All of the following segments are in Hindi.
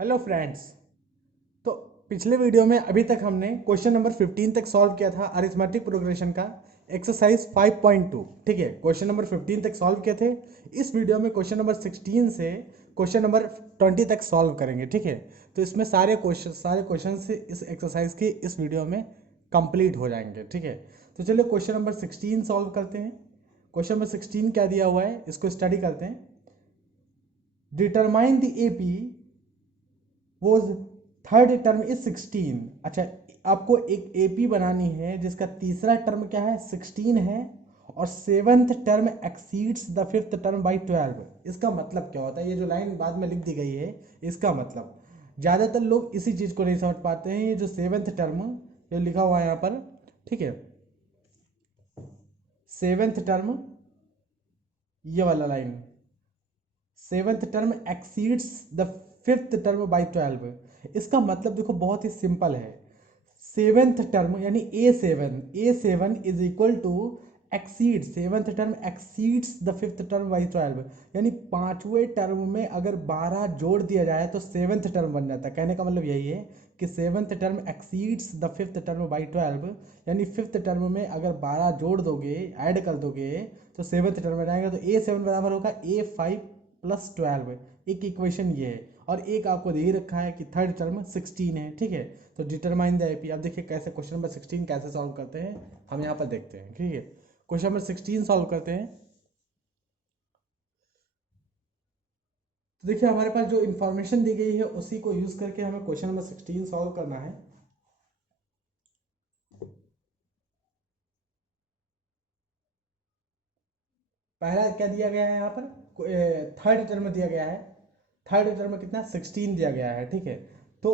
Hello friends. तो पिछले वीडियो में अभी तक हमने क्वेश्चन नंबर 15 तक सॉल्व किया था अरिथमेटिक प्रोग्रेशन का एक्सरसाइज 5.2। ठीक है, क्वेश्चन नंबर 15 तक सॉल्व किए थे। इस वीडियो में क्वेश्चन नंबर 16 से क्वेश्चन नंबर 20 तक सॉल्व करेंगे। ठीक है, तो इसमें सारे क्वेश्चन से इस एक्सरसाइज के इस वीडियो में कंप्लीट हो जाएंगे। ठीक है, तो चलिए क्वेश्चन नंबर 16 सॉल्व करते हैं। क्वेश्चन नंबर 16 क्या दिया हुआ है इसको स्टडी करते हैं। डिटरमाइन द एपी वो थर्ड टर्म इज 16। अच्छा, आपको एक एपी बनानी है जिसका तीसरा टर्म क्या है 16 है और seventh term exceeds the fifth term by 12। इसका मतलब क्या होता है, ये जो लाइन बाद में लिख दी गई है इसका मतलब ज़्यादातर लोग इसी चीज़ को नहीं समझ पाते हैं। ये जो सेवंथ टर्म जो लिखा हुआ है यहाँ पर, ठीक है, सेवंथ टर्म, ये वाला line, seventh term exceeds the fifth term by 12। इसका मतलब देखो बहुत ही सिंपल है। सेवंथ टर्म यानी a seven is equal to exceed, seventh term exceeds the fifth term by 12। यानी पांचवें टर्म में अगर 12 जोड़ दिया जाए तो सेवंथ टर्म बन जाता है। कहने का मतलब यही है कि seventh term exceeds the fifth term by 12। यानी फिफ्थ टर्म में अगर 12 जोड़ दोगे, ऐड कर दोगे तो सेवंथ टर्म बन जाएगा। तो A7 बराबर होगा A5 प्लस 12। एक इक्वेशन ये है और एक आपको दे ही रखा है कि थर्ड टर्म 16 है। ठीक है, तो डिटरमाइन द एपी। अब देखिए कैसे क्वेश्चन नंबर 16 कैसे सॉल्व करते हैं, हम यहाँ पर देखते हैं। ठीक है, क्वेश्चन नंबर 16 सॉल्व करते हैं। तो देखिए हमारे पास जो इन्फॉर्मेशन दी गई है उसी को यूज करके हमें क्वेश्चन नंबर 16 सॉल्व करना है। पहला क्या दिया गया है यहाँ पर, थर्ड टर्म दिया गया है। थर्ड टर्म कितना 16 दिया गया है। ठीक है, तो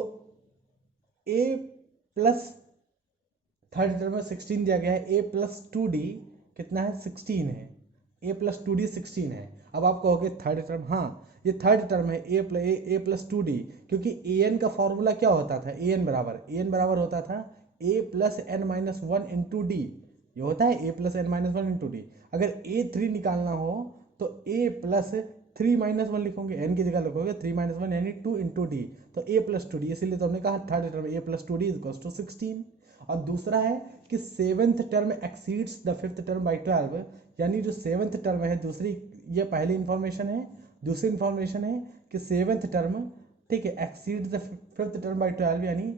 ए प्लस, थर्ड टर्म में 16 दिया गया है, ए प्लस 2d कितना है 16 है। ए प्लस 2d 16 है। अब आप कहोगे थर्ड टर्म, हाँ ये थर्ड टर्म है ए प्लस 2d, क्योंकि ए एन का फॉर्मूला क्या होता था, ए एन बराबर होता था a plus N minus one into d. ये होता है a plus N minus one into d. अगर A3 निकालना हो तो ए प्लस 3 माइनस वन लिखोगे, एन की जगह लिखोगे 3 माइनस वन यानी 2 इंटू डी। तो ए प्लस टू डी, इसीलिए तो हमने कहा third term A plus two D is equal to 16। और दूसरा है कि seventh term exceeds the fifth term by 12। यानी जो सेवंथ टर्म है दूसरी, ये पहली इंफॉर्मेशन है। दूसरी इंफॉर्मेशन है कि सेवंथ टर्म, ठीक है, exceeds the fifth term by 12, यानी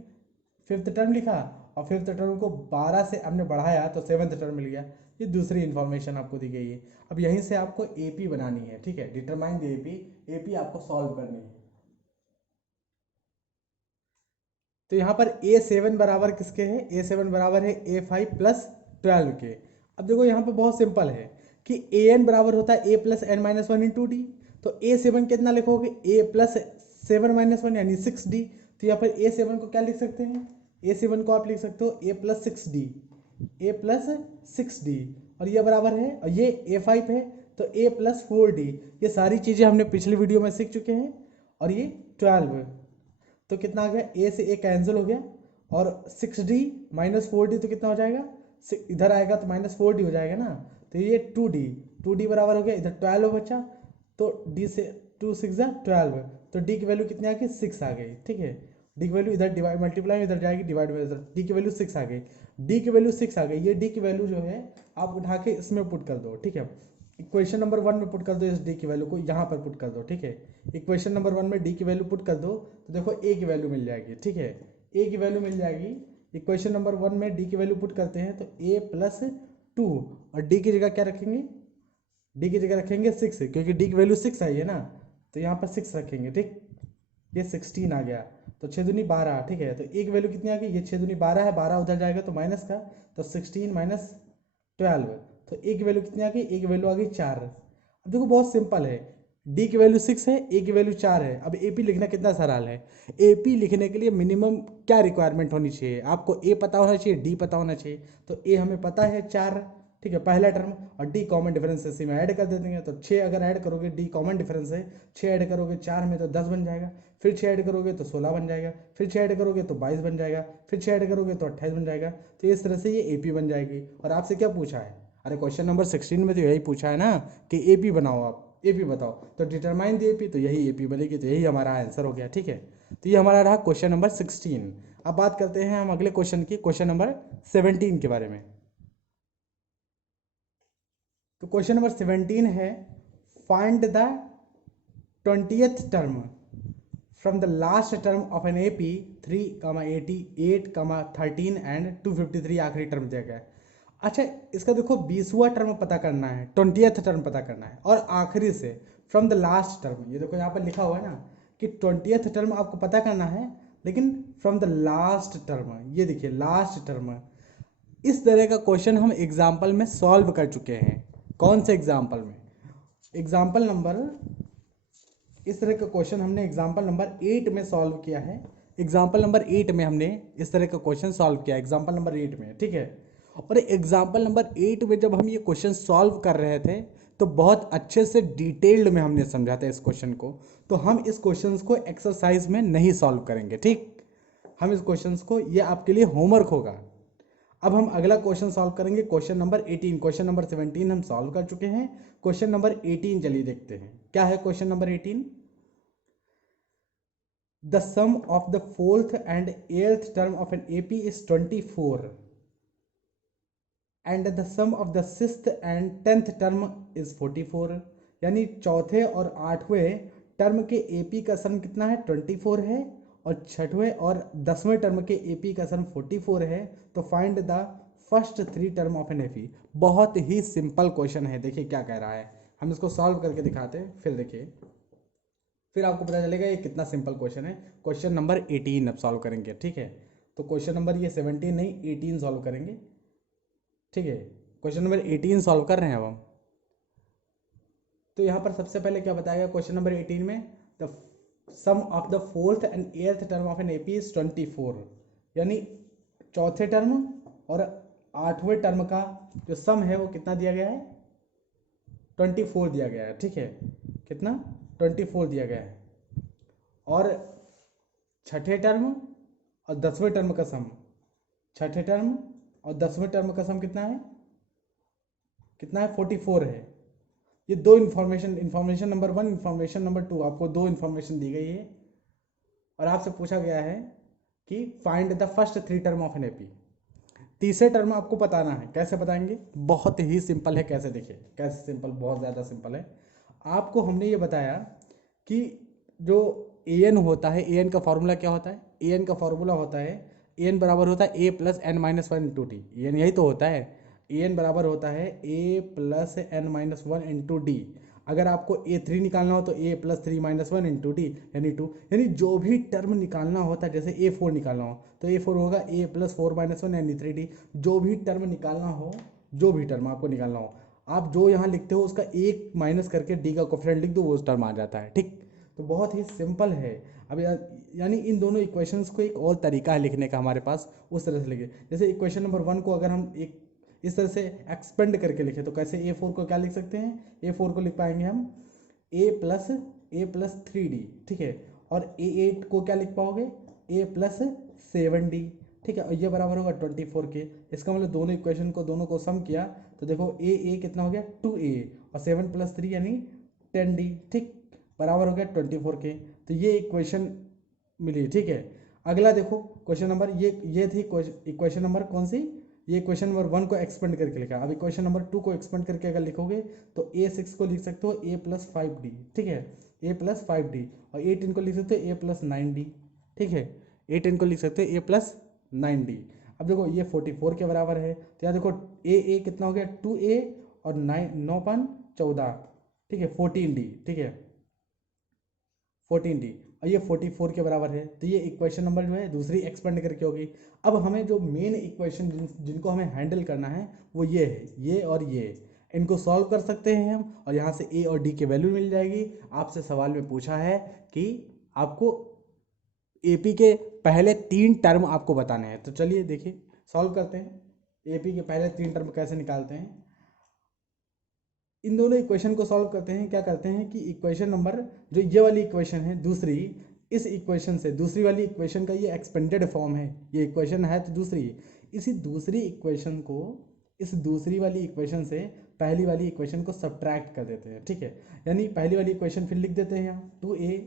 फिफ्थ टर्म लिखा और फिफ्थ टर्म को 12 से हमने बढ़ाया तो सेवंथ टर्म मिल गया। ये दूसरी इंफॉर्मेशन आपको दी गई है। अब यहीं से आपको एपी बनानी है। ठीक है, डिटरमाइन द एपी, एपी आपको सॉल्व करनी है। तो यहाँ पर A7 बराबर किसके है, A7 बराबर है A5 प्लस 12 के। अब देखो यहाँ पर बहुत सिंपल है कि AN बराबर होता है A plus N minus one into D. तो A7 कितना लिखोगे, A प्लस 7 माइनस वन यानी 6D। तो यहाँ पर A7 को क्या लिख सकते हैं, A7 को आप लिख सकते हो A plus 6D, A plus 6D। और ये बराबर है, और ये A5 है तो A प्लस 4D। ये सारी चीज़ें हमने पिछले वीडियो में सीख चुके हैं। और ये 12, तो कितना आ गया, ए से ए कैंसिल हो गया और 6D माइनस 4D तो कितना हो जाएगा, इधर आएगा तो माइनस 4D हो जाएगा ना। तो ये 2D बराबर हो गया, इधर 12 बचा तो D से 2 6 12। तो D की वैल्यू कितनी आ गई 6 आ गई। ठीक है, D की वैल्यू इधर डिवाइड मल्टीप्लाई इधर जाएगी, डिवाइड में इधर, D की वैल्यू 6 आ गई। D की वैल्यू 6 आ गई। ये D की वैल्यू जो है आप उठा के इसमें पुट कर दो। ठीक है, इक्वेशन नंबर 1 में पुट कर दो, इस डी की वैल्यू को यहाँ पर पुट कर दो। ठीक है, इक्वेशन नंबर 1 में डी की वैल्यू पुट कर दो तो देखो ए की वैल्यू मिल जाएगी। ठीक है, ए की वैल्यू मिल जाएगी। इक्वेशन नंबर 1 में डी की वैल्यू पुट करते हैं तो ए प्लस 2, और डी की जगह क्या रखेंगे, डी की जगह रखेंगे 6, क्योंकि डी की वैल्यू 6 आई है ना, तो यहाँ पर 6 रखेंगे। ठीक, ये 16 आ गया तो 6 दूनी 12। ठीक है, तो ए की वैल्यू कितनी आ गई, ये 6 दूनी 12 है, 12 उधर जाएगा तो माइनस का, तो 16 माइनस 12। तो ए की वैल्यू कितनी आ गई, ए की वैल्यू आ गई 4। अब देखो बहुत सिंपल है, डी की वैल्यू 6 है, ए की वैल्यू 4 है। अब ए पी लिखना कितना सरल है। ए पी लिखने के लिए मिनिमम क्या रिक्वायरमेंट होनी चाहिए, आपको ए पता होना चाहिए, डी पता होना चाहिए। तो ए हमें पता है 4, ठीक है, पहला टर्म, और डी कॉमन डिफरेंस इसी में ऐड कर देते हैं। तो 6 अगर ऐड करोगे, डी कॉमन डिफरेंस है, 6 ऐड करोगे 4 में तो 10 बन जाएगा, फिर 6 ऐड करोगे तो 16 बन जाएगा, फिर 6 ऐड करोगे तो 22 बन जाएगा, फिर 6 ऐड करोगे तो 28 बन जाएगा। तो इस तरह से ये ए पी बन जाएगी। और आपसे क्या पूछा है, अरे क्वेश्चन नंबर 16 में तो यही पूछा है ना कि ए पी बनाओ आप। एपी बताओ, तो डिटरमाइन द एपी, तो यही एपी बनेगी, तो यही हमारा आंसर हो गया। ठीक है, तो ये हमारा रहा क्वेश्चन नंबर 16। अब बात करते हैं हम अगले क्वेश्चन की, क्वेश्चन नंबर 17 के बारे में। तो क्वेश्चन नंबर 17 है, find the 20th term from the last term of an AP 3, 88, 13 and 253 आखिरी टर्म दिया गया है। अच्छा, इसका देखो 20वां टर्म पता करना है, 20th टर्म पता करना है, और आखिरी से फ्रॉम द लास्ट टर्म, ये देखो यहाँ पर लिखा हुआ है ना कि 20th टर्म आपको पता करना है, लेकिन फ्रॉम द लास्ट टर्म, ये देखिए लास्ट टर्म। इस तरह का क्वेश्चन हम एग्जाम्पल में सॉल्व कर चुके हैं। कौन से एग्जाम्पल में? एग्जाम्पल नंबर, इस तरह का क्वेश्चन हमने एग्जाम्पल नंबर 8 में सॉल्व किया है। एग्जाम्पल नंबर 8 में हमने इस तरह का क्वेश्चन सॉल्व किया, एग्जाम्पल नंबर 8 में। ठीक है, और एग्जाम्पल नंबर 8 में जब हम ये क्वेश्चन सॉल्व कर रहे थे तो बहुत अच्छे से डिटेल्ड में हमने समझा था इस क्वेश्चन को। तो हम इस क्वेश्चन को एक्सरसाइज में नहीं सॉल्व करेंगे। ठीक, हम इस क्वेश्चन को, ये आपके लिए होमवर्क होगा। अब हम अगला क्वेश्चन सॉल्व करेंगे, क्वेश्चन नंबर 18। क्वेश्चन नंबर 17 हम सॉल्व कर चुके हैं, क्वेश्चन नंबर 18 चलिए देखते हैं क्या है question number 18। The sum of the fourth and eighth term of an AP is 24 and the sum of the sixth and 10th term is 44। यानी चौथे और आठवें टर्म के एपी का सम कितना है? 24 है, और छठवें और 10वें टर्म के एपी का सम 44 है। तो find the first 3 term of an AP. बहुत ही सिंपल क्वेश्चन है, देखिए क्या कह रहा है, हम इसको सॉल्व करके दिखाते हैं, फिर देखिए, फिर आपको पता चलेगा ये कितना सिंपल क्वेश्चन है। क्वेश्चन नंबर 18 अब सॉल्व करेंगे। ठीक है, तो क्वेश्चन नंबर ये 17 नहीं 18 सॉल्व करेंगे। ठीक है, क्वेश्चन नंबर 18 सॉल्व कर रहे हैं अब हम। तो यहाँ पर सबसे पहले क्या बताया गया क्वेश्चन नंबर 18 में? The sum of the fourth and eighth term of an AP is 24। यानी चौथे टर्म और आठवें टर्म का जो सम है वो कितना दिया गया है? 24 दिया गया है। ठीक है, कितना? 24 दिया गया है। और छठे टर्म और 10वें टर्म का सम, छठे टर्म और 10वें टर्म का सम कितना है? कितना है? 44 है। ये दो इन्फॉर्मेशन नंबर 1, इन्फॉर्मेशन नंबर 2, आपको दो इन्फॉर्मेशन दी गई है और आपसे पूछा गया है कि find the first 3 term of an AP. तीसरे टर्म आपको बताना है, कैसे बताएंगे? बहुत ही सिंपल है, कैसे देखिए, कैसे सिंपल, बहुत ज़्यादा सिंपल है। आपको हमने ये बताया कि जो ए एन होता है, ए एन का फॉर्मूला क्या होता है? ए एन का फॉर्मूला होता है, ए एन बराबर होता है a plus N minus one into d. A n यही तो होता है, ए एन बराबर होता है a plus N minus one into d. अगर आपको A3 निकालना हो तो A plus 3 minus one into d यानी 2। यानी जो भी टर्म निकालना होता है, जैसे A4 निकालना हो तो A4 होगा A प्लस 4 माइनस वन यानी 3D। जो भी टर्म निकालना हो, जो भी टर्म आपको निकालना हो, आप जो यहाँ लिखते हो उसका एक माइनस करके डी का कोफिशिएंट लिख दो, वो टर्म आ जाता है। ठीक, तो बहुत ही सिंपल है। अब यानी इन दोनों इक्वेशंस को एक और तरीका है लिखने का हमारे पास, उस तरह से लिखे। जैसे इक्वेशन नंबर 1 को अगर हम एक इस तरह से एक्सपेंड करके लिखे तो कैसे? A4 को क्या लिख सकते हैं? A4 को लिख पाएंगे हम A प्लस 3D। ठीक है, और A8 को क्या लिख पाओगे? A plus 7D। ठीक है, और ये बराबर होगा 24 के। इसका मतलब दोनों इक्वेशन को, दोनों को सम किया तो देखो A कितना हो गया? 2A, और 7 प्लस 3 यानी 10D। ठीक, बराबर हो गया 24 के। तो ये इक्वेशन मिली। ठीक है, अगला देखो क्वेश्चन नंबर, ये थी इक्वेशन नंबर कौन सी? ये क्वेश्चन नंबर 1 को एक्सपेंड करके लिखा। अब इक्वेशन नंबर 2 को एक्सपेंड करके अगर लिखोगे तो A6 को लिख सकते हो A प्लस 5D। ठीक है, A प्लस 5D, और A10 को लिख सकते हो A प्लस 9D। ठीक है, A10 को लिख सकते हो A प्लस 9D। अब देखो ये 44 के बराबर है, तो यहाँ देखो A कितना हो गया? 2A, और 9 14। ठीक है, 14D। ठीक है, 14D, और ये 44 के बराबर है। तो ये इक्वेशन नंबर जो है दूसरी एक्सपेंड करके होगी। अब हमें जो मेन इक्वेशन जिनको हमें हैंडल करना है वो ये है, ये और ये। इनको सॉल्व कर सकते हैं हम, और यहाँ से ए और डी की वैल्यू मिल जाएगी। आपसे सवाल में पूछा है कि आपको एपी के पहले 3 टर्म आपको बताने हैं। तो चलिए देखिए सॉल्व करते हैं। एपी के पहले 3 टर्म कैसे निकालते हैं, इन दोनों इक्वेशन को सॉल्व करते हैं। क्या करते हैं कि इक्वेशन नंबर, जो ये वाली इक्वेशन है दूसरी, इस इक्वेशन से दूसरी वाली इक्वेशन का ये एक्सपेंडेड फॉर्म है, ये इक्वेशन है तो दूसरी, इसी दूसरी इक्वेशन को इस दूसरी वाली इक्वेशन से पहली वाली इक्वेशन को सब्ट्रैक्ट कर देते हैं, ठीक है। यानी पहली वाली इक्वेशन फिर लिख देते हैं यहाँ 2a,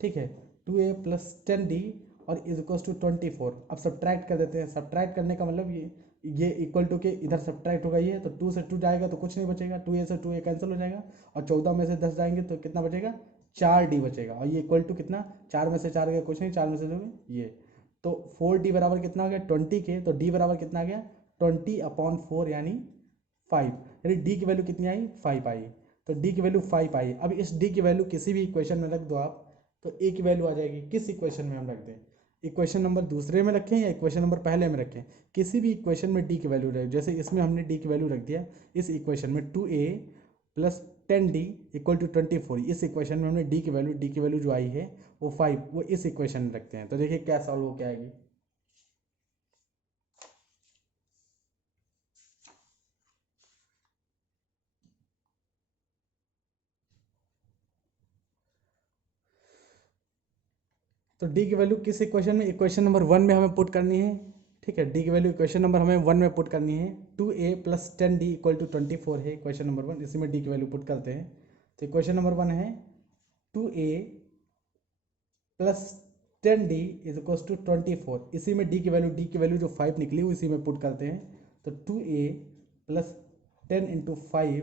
ठीक है, 2a प्लस 10d और इज इक्वल टू 24। अब सब्ट्रैक्ट कर देते हैं। सब्ट्रैक्ट करने का मतलब ये इक्वल टू के इधर सब्ट्रैक्ट होगा, ये तो 2 से 2 जाएगा तो कुछ नहीं बचेगा, 2a से 2a कैंसिल हो जाएगा और 14 में से 10 जाएंगे तो कितना बचेगा, 4d बचेगा। और ये इक्वल टू कितना, 4 में से 4 गया कुछ नहीं, 4 में से 2 ये, तो 4d बराबर कितना हो गया 20 के, तो d बराबर कितना आ गया 20/4 यानी 5, यानी d की वैल्यू कितनी आई 5 आई। तो d की वैल्यू 5 आई। अब इस d की वैल्यू किसी भी इक्वेशन में रख दो आप तो a की वैल्यू आ जाएगी। किस इक्वेशन में हम रख दें, इक्वेशन नंबर दूसरे में रखें या इक्वेशन नंबर पहले में रखें, किसी भी इक्वेशन में d की वैल्यू रहे। जैसे इसमें हमने d की वैल्यू रख दिया, इस इक्वेशन में 2a plus 10d equal to 24, इस इक्वेशन में हमने d की वैल्यू जो आई है वो 5, वो इस इक्वेशन में रखते हैं। तो देखिए क्या सॉल्व हो के आएगी। तो d की वैल्यू किस इक्वेशन में, इक्वेशन नंबर 1 में हमें पुट करनी है, ठीक है। d की वैल्यू इक्वेशन नंबर हमें 1 में पुट करनी है। 2a plus 10d equal to 24 है इक्वेशन नंबर 1, इसी में d की वैल्यू पुट करते हैं। तो इक्वेशन नंबर 1 है 2a plus 10d is equal to 24, इसी में d की वैल्यू जो 5 निकली वो इसी में पुट करते हैं। तो 2a प्लस 10 इंटू 5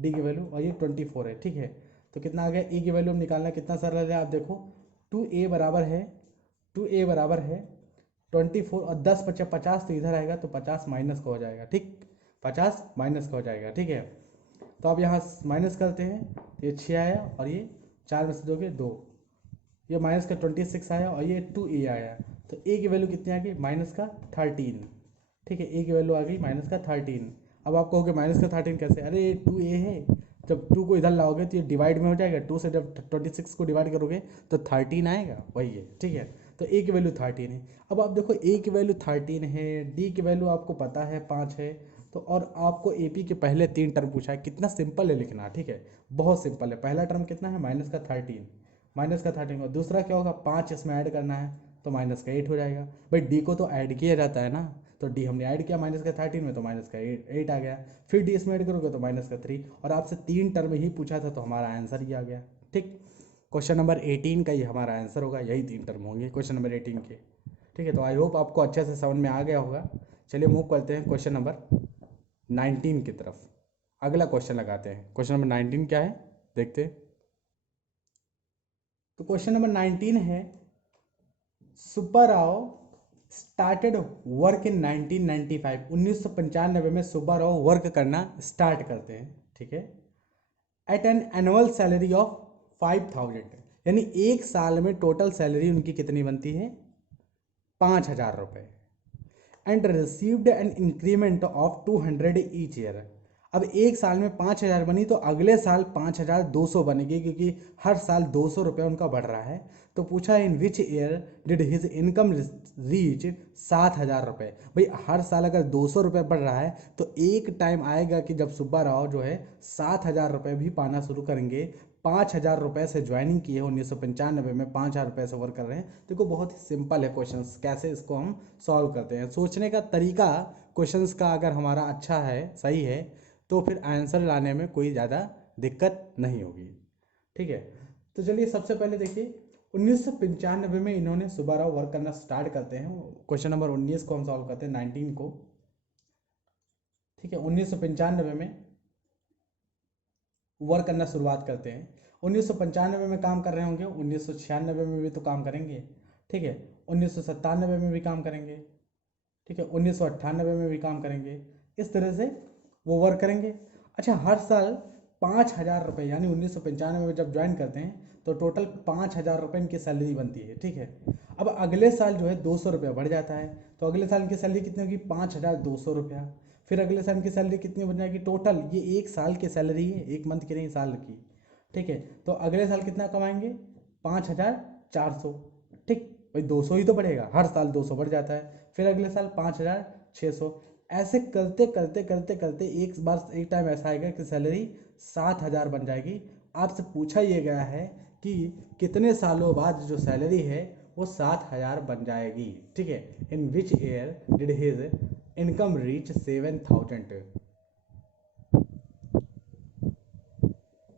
डी की वैल्यू और ये 24 है, ठीक है। तो कितना आ गया, ए की वैल्यू हम निकालना कितना सरल है, आप देखो 2a बराबर है 24 और 10 बचे 50, तो इधर आएगा तो 50 माइनस का हो जाएगा, ठीक, 50 माइनस का हो जाएगा, ठीक है। तो अब यहाँ माइनस करते हैं, तो ये 6 आया और ये 4 में से दोगे 2, ये माइनस का 26 आया और ये 2a आया। तो a की वैल्यू कितनी आ गई माइनस का 13, ठीक है, a की वैल्यू आ गई माइनस का 13। अब आप कहोगे माइनस का 13 कैसे, अरे ये 2a है, जब 2 को इधर लाओगे तो ये डिवाइड में हो जाएगा, 2 से जब 26 को डिवाइड करोगे तो 13 आएगा, वही है, ठीक है। तो a की वैल्यू 13 है। अब आप देखो a की वैल्यू 13 है, d की वैल्यू आपको पता है 5 है, तो और आपको AP के पहले 3 टर्म पूछा है, कितना सिंपल है लिखना, ठीक है, बहुत सिंपल है। पहला टर्म कितना है माइनस का 13, और दूसरा क्या होगा 5 इसमें ऐड करना है तो माइनस का 8 हो जाएगा। भाई डी को तो ऐड किया जाता है ना, तो डी हमने ऐड किया माइनस का 13 में तो माइनस का 8 आ गया, फिर डी इसमें ऐड करोगे तो माइनस का 3, और आपसे 3 टर्म ही पूछा था तो हमारा आंसर ही आ गया, ठीक। क्वेश्चन नंबर 18 का ये हमारा आंसर होगा, यही 3 टर्म होंगे क्वेश्चन नंबर 18 के, ठीक है। तो आई होप आपको अच्छे से समझ में आ गया होगा। चलिए मूव करते हैं क्वेश्चन नंबर 19 की तरफ, अगला क्वेश्चन लगाते हैं। क्वेश्चन नंबर 19 क्या है देखते हैं। तो क्वेश्चन नंबर 19 है, Subba Rao started work in 1995, 1995 में सुब्बा राव वर्क करना स्टार्ट करते हैं, ठीक है, at an annual salary of 5000, यानी एक साल में टोटल सैलरी उनकी कितनी बनती है 5000 रुपये, and received an increment of 200 each year. अब एक साल में 5000 बनी तो अगले साल 5200 बनेगी, क्योंकि हर साल 200 रुपये उनका बढ़ रहा है। तो पूछा in which year did his income reach 7000 रुपये। भाई हर साल अगर 200 रुपये बढ़ रहा है तो एक टाइम आएगा कि जब सुब्बा राव जो है 7000 रुपये भी पाना शुरू करेंगे। 5000 रुपये से ज्वाइनिंग की है 1995 में, 5000 रुपये से वर्क कर रहे हैं। देखो बहुत ही सिंपल है क्वेश्चन, कैसे इसको हम सॉल्व करते हैं। सोचने का तरीका क्वेश्चंस का अगर हमारा अच्छा है, सही है, तो फिर आंसर लाने में कोई ज़्यादा दिक्कत नहीं होगी, ठीक है। तो चलिए सबसे पहले देखिए 1995 में इन्होंने सुब्बा राव वर्क करना स्टार्ट करते हैं। क्वेश्चन नंबर 19 को हम सॉल्व करते हैं, 19 को, ठीक है। 1995 में वर्क करना शुरुआत करते हैं। 1995 में काम कर रहे होंगे, 1996 में भी तो काम करेंगे, ठीक है, 1997 में भी काम करेंगे, ठीक है, 1998 में भी काम करेंगे। इस तरह से वो वर्क करेंगे। अच्छा, हर साल 5000 रुपये, यानी 1995 में जब ज्वाइन करते हैं तो टोटल 5000 रुपये इनकी सैलरी बनती है, ठीक है। अब अगले साल जो है 200 रुपया बढ़ जाता है, तो अगले साल इनकी सैलरी कितनी होगी 5200 रुपया। फिर अगले साल की सैलरी कितनी बन जाएगी, टोटल ये एक साल की सैलरी है, एक मंथ की नहीं, साल की, ठीक है। तो अगले साल कितना कमाएंगे 5400, ठीक, भाई 200 ही तो बढ़ेगा, हर साल 200 बढ़ जाता है। फिर अगले साल 5600, ऐसे करते करते करते करते एक बार एक टाइम ऐसा आएगा कि सैलरी 7000 बन जाएगी। आपसे पूछा ये गया है कि कितने सालों बाद जो सैलरी है वो 7000 बन जाएगी, ठीक है। In which year did his income reach 7,000।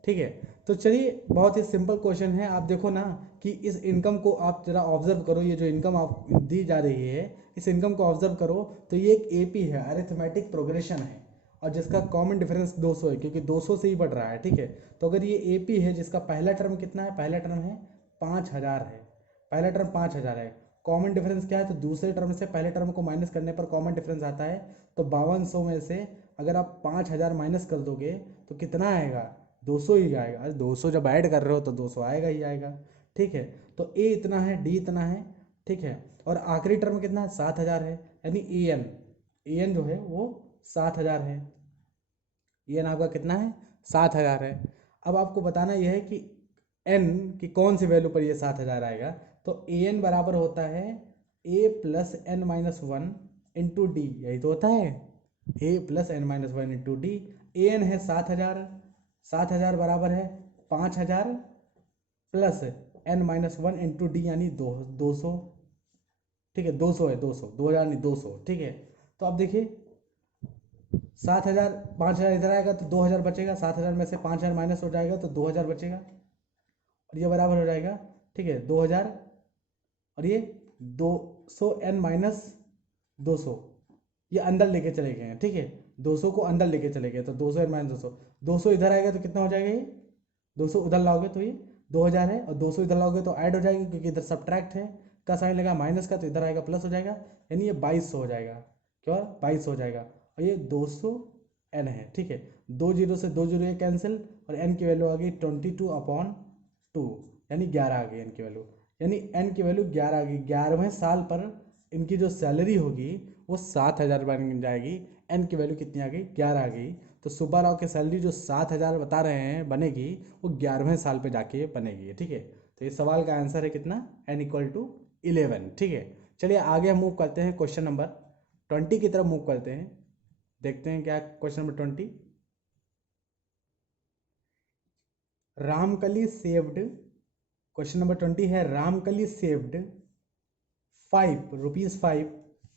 ठीक है, तो चलिए बहुत ही सिंपल क्वेश्चन है। आप देखो ना कि इस इनकम को आप जरा ऑब्जर्व करो, ये जो इनकम आप दी जा रही है इस इनकम को ऑब्जर्व करो, तो ये एक एपी है, अरिथमेटिक प्रोग्रेशन है, और जिसका कॉमन डिफरेंस 200 है क्योंकि 200 से ही बढ़ रहा है। ठीक है, तो अगर ये एपी है जिसका पहला टर्म कितना है, पहला टर्म है 5,000 है, पहला टर्म 5,000 है, कॉमन डिफरेंस क्या है, तो दूसरे टर्म से पहले टर्म को माइनस करने पर कॉमन डिफरेंस आता है। तो 5200 में से अगर आप 5,000 माइनस कर दोगे तो कितना आएगा, 200 ही आएगा। अरे 200 जब ऐड कर रहे हो तो 200 आएगा ही आएगा। ठीक है, तो ए इतना है, डी इतना है। ठीक है, और आखिरी टर्म कितना है, 7,000 है, यानी ए एन जो है वो 7,000 है। ए एन आपका कितना है, 7,000 है। अब आपको बताना यह है कि एन की कौन सी वैल्यू पर ये 7,000 आएगा। तो ए एन बराबर होता है a plus N minus one into d, यही तो होता है, a plus N minus one into d. A n है 7,000, 7,000 बराबर है 5,000 plus N minus one into d यानी 200। ठीक है, 200 है, 200, 2,000 नहीं 200। ठीक है, तो अब देखिए 7,000, 5,000 इधर आएगा तो 2,000 बचेगा, 7,000 में से 5,000 माइनस हो जाएगा तो 2,000 बचेगा, और ये बराबर हो जाएगा। ठीक है, 2,000 और ये 200 एन माइनस 200, ये अंदर लेके चले गए हैं। ठीक है, 200 को अंदर लेके चले गए तो 200 एन माइनस 200, 200 इधर आएगा तो कितना हो जाएगा, ये 200 उधर लाओगे तो ये 2,000 है, और 200 इधर लाओगे तो ऐड हो जाएगी क्योंकि इधर सब्ट्रैक्ट है का साइन लगा माइनस का, तो इधर आएगा प्लस हो जाएगा, यानी ये 2200 हो जाएगा। क्या, 2200 हो जाएगा, और ये 200 एन है। ठीक है, 2 जीरो से 2 जीरो ये कैंसिल, और एन की वैल्यू आ गई 22/2, यानी 11 आ गई एन की वैल्यू, यानी एन की वैल्यू 11 आ गई। 11वें साल पर इनकी जो सैलरी होगी वो 7,000 बन जाएगी। एन की वैल्यू कितनी आ गई, 11 आ गई। तो सुब्बा राव की सैलरी जो 7,000 बता रहे हैं बनेगी, वो 11वें साल पे जाके बनेगी। ठीक है, तो इस सवाल का आंसर है कितना, एन इक्वल टू 11। ठीक है, चलिए आगे हम मूव करते हैं, क्वेश्चन नंबर 20 की तरफ मूव करते हैं। देखते हैं क्या question number 20। Ramkali saved, question number 20 है, Ramkali saved ₹5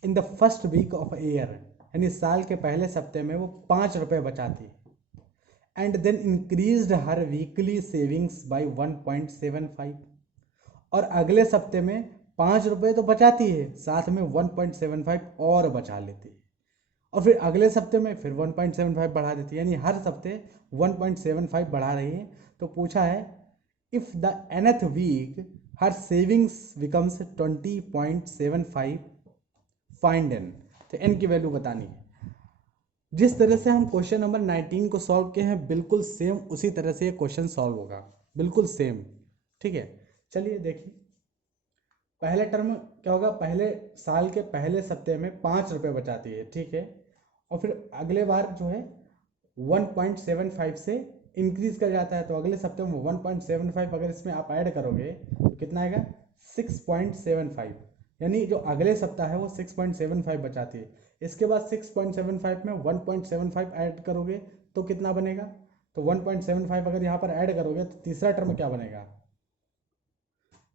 in the first week of year, यानी साल के पहले सप्ते में वो ₹5 बचाती, and then increased her weekly savings by 1.75, और अगले सप्ते में ₹5 तो बचाती है, साथ में 1.75 और बचा लेती है, और फिर अगले सप्ते में फिर 1.75 बढ़ा देती है, यानी हर सप्ते 1.75 बढ़ा रही है। तो पूछा है if the nth week her savings becomes 20.75, find N. तो एन की वैल्यू बतानी है। जिस तरह से हम क्वेश्चन नंबर 19 को सॉल्व किए हैं बिल्कुल सेम उसी तरह से ये क्वेश्चन सॉल्व होगा, बिल्कुल सेम। ठीक है, चलिए देखिए पहले टर्म क्या होगा, पहले साल के पहले सप्ते में ₹5 बचाती है। ठीक है, और फिर अगले बार जो है 1.75 से इंक्रीज कर जाता है, तो अगले सप्ते में 1.75 अगर इसमें आप ऐड करोगे तो कितना आएगा, 6.75, यानी जो अगले सप्ताह है वो 6.75 बचाती है। इसके बाद 6.75 में 1.75 ऐड करोगे तो कितना बनेगा, तो 1.75 अगर यहाँ पर ऐड करोगे तो तीसरा टर्म क्या बनेगा,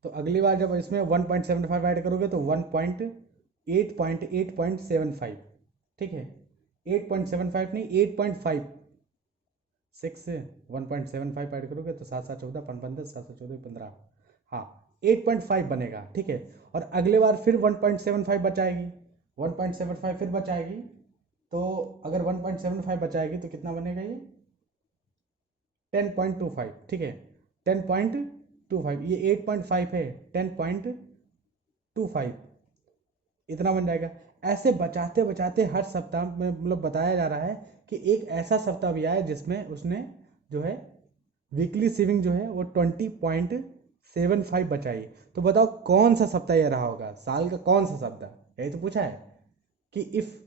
तो अगली बार जब इसमें 1.75 ऐड करोगे तो 1.8.8.75। ठीक है, 8.75 नहीं 8.5, 6 से 1.75 ऐड करोगे तो 7 7 14 15 7 7 14 15, हाँ 8.5 बनेगा। ठीक है, और अगले बार फिर 1.75 बचाएगी, 1.75 फिर बचाएगी, तो अगर 1.75 बचाएगी तो कितना बनेगा ये 10.25। ठीक है, 10.25, ये 8.5 है, 10.25 इतना बन जाएगा। ऐसे बचाते बचाते हर सप्ताह में मतलब बताया जा रहा है कि एक ऐसा सप्ताह भी आया जिसमें उसने जो है वीकली सेविंग जो है वो 20.75 बचाई। तो बताओ कौन सा सप्ताह ये रहा होगा, साल का कौन सा सप्ताह, यही तो पूछा है कि if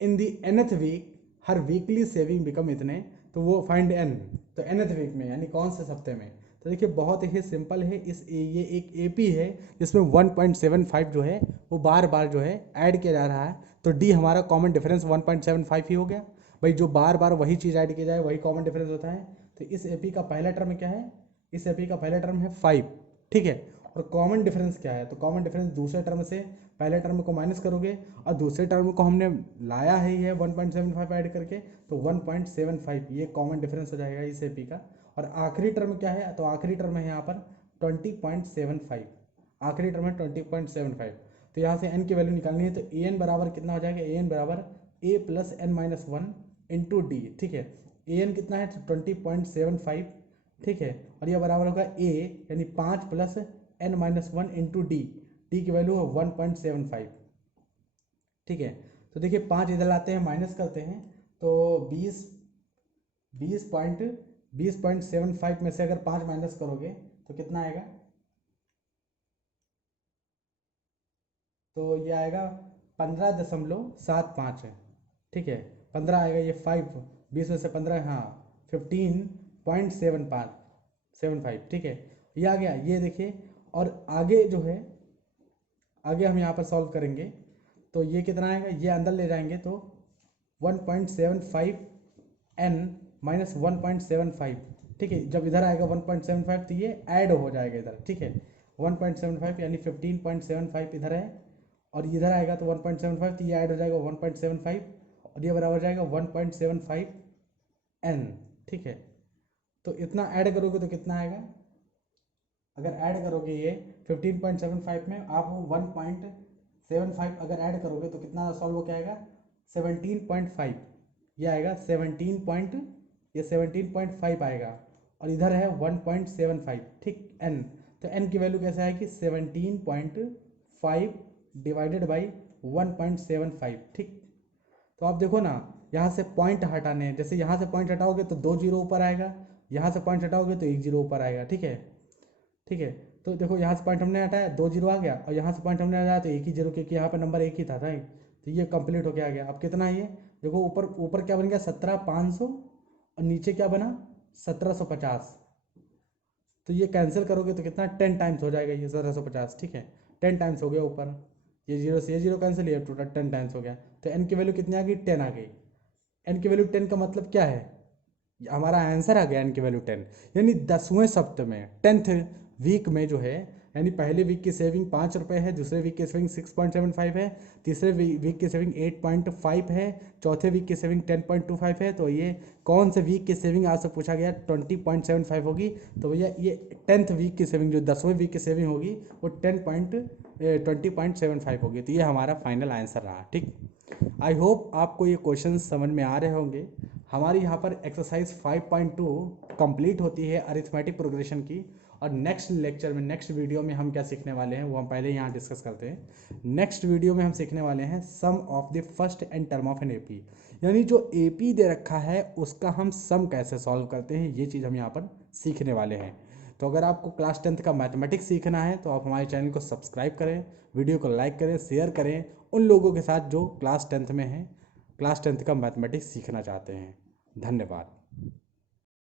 in the nth week her weekly saving become इतने, तो वो फाइंड एन, तो nth वीक में यानी कौन से सप्ते में। तो देखिए बहुत ही सिंपल है, ये एक एपी है जिसमें 1.75 जो है वो बार बार जो है ऐड किया जा रहा है, तो डी हमारा कॉमन डिफरेंस 1.75 ही हो गया। भाई जो बार बार वही चीज़ ऐड की जाए वही कॉमन डिफरेंस होता है। तो इस एपी का पहला टर्म क्या है, इस एपी का पहला टर्म है 5। ठीक है, और कॉमन डिफरेंस क्या है, तो कॉमन डिफरेंस दूसरे टर्म से पहले टर्म को माइनस करोगे और दूसरे टर्म को हमने लाया है ये 1.75 ऐड करके, तो 1.75 ये कॉमन डिफरेंस हो जाएगा इस AP का। और आखिरी टर्म क्या है, तो आखिरी टर्म है यहाँ पर 20.75, आखिरी टर्म है 20.75। तो यहाँ से n की वैल्यू निकालनी है, तो an बराबर कितना हो जाएगा, an बराबर a plus n minus one into D, ठीक है। an कितना है, 20.75, ठीक है। और यह बराबर होगा a यानी 5 plus n minus one into D, D की वैल्यू है 1.75, ठीक है। तो देखिए 5 इधर लाते हैं, माइनस करते हैं, तो 20.75 में से अगर 5 माइनस करोगे तो कितना आएगा, तो ये आएगा 15.75 है, ठीक है। 15 आएगा, ये 5, 20 में से 15, हाँ 15.75, ठीक है। ये आ गया, ये देखिए। और आगे जो है, आगे हम यहाँ पर सॉल्व करेंगे, तो ये कितना आएगा, ये अंदर ले जाएंगे तो 1.75 n माइनस 1.75, ठीक है। जब इधर आएगा 1.75 तो ये ऐड हो जाएगा इधर, ठीक है। 1.75 यानी 15.75 इधर है, और इधर आएगा तो 1.75, तो ये ऐड हो जाएगा 1.75, और ये बराबर हो जाएगा 1.75 n, ठीक है। तो इतना ऐड करोगे तो कितना आएगा, अगर ऐड करोगे ये 15.75 में आप 1.75 अगर ऐड करोगे तो कितना सॉल्व होकर आएगा, 17.5, ये आएगा 17.5 आएगा, और इधर है 1.75, ठीक n। तो n की वैल्यू कैसे आएगी, 17.5 डिवाइडेड बाई 1.75, ठीक। तो आप देखो ना, यहाँ से पॉइंट हटाने हैं, जैसे यहाँ से पॉइंट हटाओगे तो 2 जीरो ऊपर आएगा, यहाँ से पॉइंट हटाओगे तो 1 जीरो ऊपर आएगा, ठीक है, ठीक है। तो देखो यहाँ से पॉइंट हमने हटाया, 2 जीरो आ गया, और यहाँ से पॉइंट हमने हटाया तो 1 ही जीरो, क्योंकि यहाँ पर नंबर 1 ही था, राइट। तो ये कंप्लीट होके आ गया। अब कितना है ये, देखो ऊपर ऊपर क्या बन गया 17,500, और नीचे क्या बना 1750, तो ये कैंसिल करोगे तो कितना 10 टाइम्स हो जाएगा ये 1750, ठीक है। 10 टाइम्स हो गया ऊपर, ये जीरो से ये जीरो कैंसिल, ये टोटल 10 टाइम्स हो गया। तो n की वैल्यू कितनी आ गई, 10 आ गई। n की वैल्यू 10 का मतलब क्या है, हमारा आंसर आ गया n की वैल्यू 10, यानी 10वें सप्ताह में 10th वीक में जो है, यानी पहले वीक की सेविंग 5 रुपये है, दूसरे वीक की सेविंग 6.75 है, तीसरे वीक की सेविंग 8.5 है, चौथे वीक की सेविंग 10.25 है। तो ये कौन से वीक की सेविंग आपसे पूछा गया, 20.75 होगी। तो भैया ये 10th वीक की सेविंग, जो 10वें वीक की सेविंग होगी वो 20.75 होगी। तो ये हमारा फाइनल आंसर रहा, ठीक। आई होप आपको ये क्वेश्चन समझ में आ रहे होंगे। हमारी यहाँ पर एक्सरसाइज 5.2 कंप्लीट होती है अरिथमेटिक प्रोग्रेशन की, और नेक्स्ट लेक्चर में, नेक्स्ट वीडियो में हम क्या सीखने वाले हैं वो हम पहले यहाँ डिस्कस करते हैं। नेक्स्ट वीडियो में हम सीखने वाले हैं sum of the first n term of an AP, यानी जो AP दे रखा है उसका हम सम कैसे सॉल्व करते हैं, ये चीज़ हम यहाँ पर सीखने वाले हैं। तो अगर आपको क्लास 10th का मैथमेटिक्स सीखना है तो आप हमारे चैनल को सब्सक्राइब करें, वीडियो को लाइक करें, शेयर करें उन लोगों के साथ जो क्लास 10th में हैं, क्लास 10th का मैथमेटिक्स सीखना चाहते हैं। धन्यवाद।